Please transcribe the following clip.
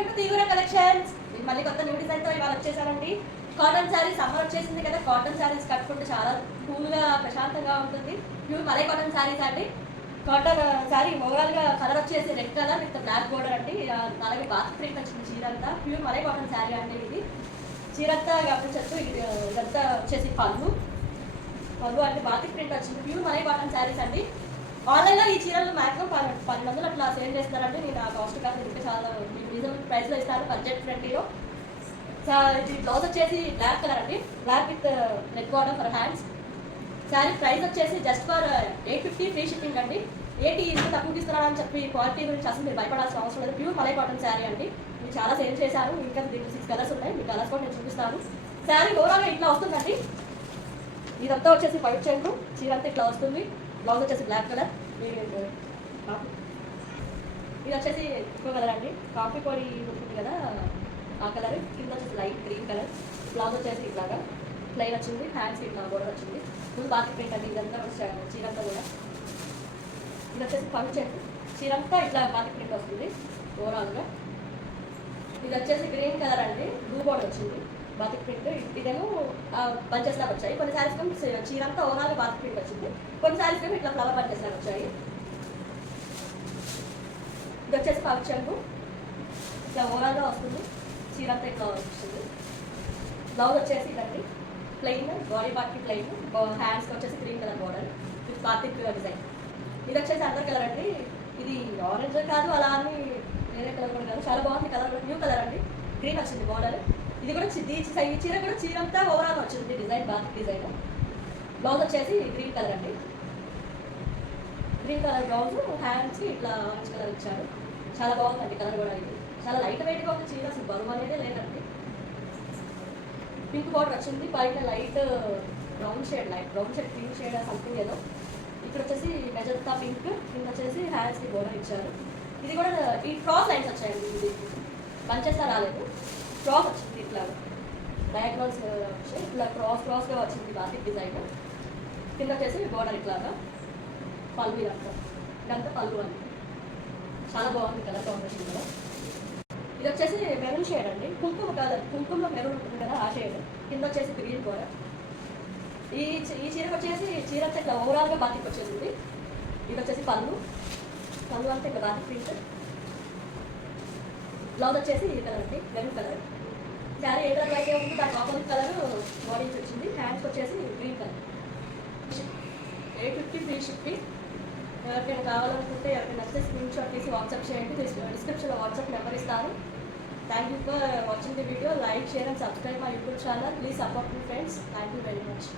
Welcome to తీవ్ర collections. మళ్ళీ కొత్త న్యూ డిజైన్ తో ఇవాళ వచ్చేసానండి. కాటన్ శారీ సమ్మర్ వచ్చేసింది కదా, కాటన్ శారీస్ కట్టుకుంటే చాలా కూల్ గా ప్రశాంతంగా ఉంటుంది. ప్యూర్ మలై కాటన్ శారీస్ అండి. కాటన్ శారీ ఓవరాల్ గా కలర్ వచ్చేసి red colour with black border అండి. అలాగే బాత్ ప్రింట్ వచ్చింది చీర అంతా. ప్యూర్ మలై కాటన్ శారీ అండి ఇది. చీర అంతా గమనించచ్చు. ఇదంతా వచ్చేసి పళ్ళు అంటే బాతిక్ ప్రింట్ వచ్చింది. ప్యూర్ మలై కాటన్ శారీస్ అండి. ఆన్లైన్లో ఈ చీరలు మాక్సిమం 1200 అట్లా సేల్ చేస్తారండి. నేను ఆ కాస్ట్ కాదు ఇంకా చాలా రీజనబుల్ ప్రైస్లో ఇస్తాను, బడ్జెట్ ఫ్రెండ్లీలో. ఇది బ్లౌజ్ వచ్చేసి బ్లాక్ కలర్ అండి, black with neck border for hands. Sari price వచ్చేసి జస్ట్ ఫర్ 850 ఫ్రీ షిప్పింగ్ అండి. ఏంటి ఇంత తక్కువ తీసుకురావడానికి చెప్పి క్వాలిటీ గురించి అసలు మీరు భయపడాల్సిన అవసరం లేదు. ప్యూర్ మలై కాటన్ శారీ అండి. నేను చాలా సేల్ చేశాను. ఇంకా దీంట్లో 6 కలర్స్ ఉన్నాయి. మీ కలర్స్ కూడా నేను చూపిస్తాను. శారీ ఓవరాల్గా ఇట్లా వస్తుందండి. ఇదంతా వచ్చేసి వైట్ చెంగు, చీర అంతా ఇట్లా వస్తుంది. బ్లౌజ్ వచ్చేసి బ్లాక్ కలర్, ఇది వచ్చేసి ఇంకో కలర్ అండి, కాఫీ పొడి ఉంటుంది కదా ఆ కలర్. కింద వచ్చేసి లైట్ గ్రీన్ కలర్. బ్లౌజ్ వచ్చేసి ఇట్లాగా ప్లెయిన్ వచ్చింది, హ్యాండ్స్ ఇట్లా బోర్డర్ వచ్చింది. ఫుల్ బాతిక్ ప్రింట్ అండి. ఇదంతా చీరంతా కూడా. ఇది వచ్చేసి పంచ్ అండి, చీరంతా ఇట్లా బాతిక్ ప్రింట్ వస్తుంది ఓవరాల్గా. ఇది వచ్చేసి గ్రీన్ కలర్ అండి, బ్లూ బోర్డర్ వచ్చింది, బాతిక్ ప్రింట్. ఇదేమో బంచెస్ లాగా వచ్చాయి. కొన్ని శారీస్ చీరంతా ఓవరాల్గా బాతిక్ ప్రింట్ వచ్చింది. కొన్ని శారీస్ ఏమో ఇట్లా ఫ్లవర్ బంచెస్ లాగా వచ్చాయి. ఇది వచ్చేసి పచ్చంగు, ఇట్లా ఓవరాల్గా వస్తుంది. చీరంతా ఇట్లా వస్తుంది. బ్లౌజ్ వచ్చేసి ఇదండి ప్లెయిన్, బాడీ పార్ట్కి ప్లెయిన్, హ్యాండ్స్కి వచ్చేసి green colour border with batik design. ఇది వచ్చేసి అందర్ కలర్ అండి. ఇది ఆరెంజ్ కాదు, అలా అని వేరే కలర్ కూడా కాదు, చాలా బాగుంది కలర్. న్యూ కలర్ అండి, గ్రీన్ వచ్చింది బోర్డర్. ఇది కూడా ఈ చీర కూడా చీరంతా ఓవరాల్ వచ్చింది డిజైన్, బాతిక్ డిజైన్. బ్లౌజ్ వచ్చేసి గ్రీన్ కలర్ అండి, గ్రీన్ కలర్ బ్లౌజ్, హ్యాండ్స్కి ఇట్లా ఆరెంజ్ కలర్ ఇచ్చారు. చాలా బాగుందండి కలర్ కూడా. ఇది చాలా లైట్ వెయిట్గా ఉంది చీర, అసలు బరువు అనేదే లేదండి. పింక్ బార్డర్ వచ్చింది, పైన light brown shade pink shade something ఏదో. ఇక్కడ వచ్చేసి మెజంతా పింక్, కింద వచ్చేసి హ్యాండ్స్కి బోర్డర్ ఇచ్చారు. ఇది కూడా ఈ క్రాస్ లైన్స్ వచ్చాయండి. ఇది బంచెస్లా రాలేదు, క్రాస్ వచ్చింది. ఇట్లా డయాగ్నల్స్ వచ్చాయి, ఇట్లా క్రాస్గా వచ్చింది బాతిక్ డిజైన్. కింద వచ్చేసి బోర్డర్ ఇట్లాగా పళ్ళు. ఇదంతా పళ్ళు అండి. చాలా బాగుంది కలర్ కాంబినేషన్ కూడా. ఇది వచ్చేసి మెరూన్ షేడ్ అండి, కుంకుమ కలర్, కుంకుమ మెరూన్ ఉంటుంది కదా ఆ షేడ్. కింద వచ్చేసి గ్రీన్ బోర్డర్. ఈ చీరకు వచ్చేసి చీర అంతా ఇట్లా ఓవరాల్గా బాతిక్ వచ్చేసింది. ఇది వచ్చేసి పళ్ళు అంతా ఇట్లా బాతిక్ ప్రింట్. బ్లౌజ్ వచ్చేసి ఈ కలర్ అండి, మెరూన్ కలర్. శారీ ఏ కలర్ అయితే ఉంది దానికి ఆపోజిట్ కలర్ బాడీ వచ్చింది. హ్యాండ్స్కి వచ్చేసి గ్రీన్ కలర్. 850 free shipping. ఎవరికైనా కావాలనుకుంటే, ఎవరికైనా నచ్చితే స్క్రీన్ షాట్ తీసి వాట్సాప్ చేయండి. డిస్క్రిప్షన్లో వాట్సాప్ నెంబర్ ఇస్తాను. Thank you for watching the video. Like, share and subscribe my YouTube channel. Please support me friends. Thank you very much.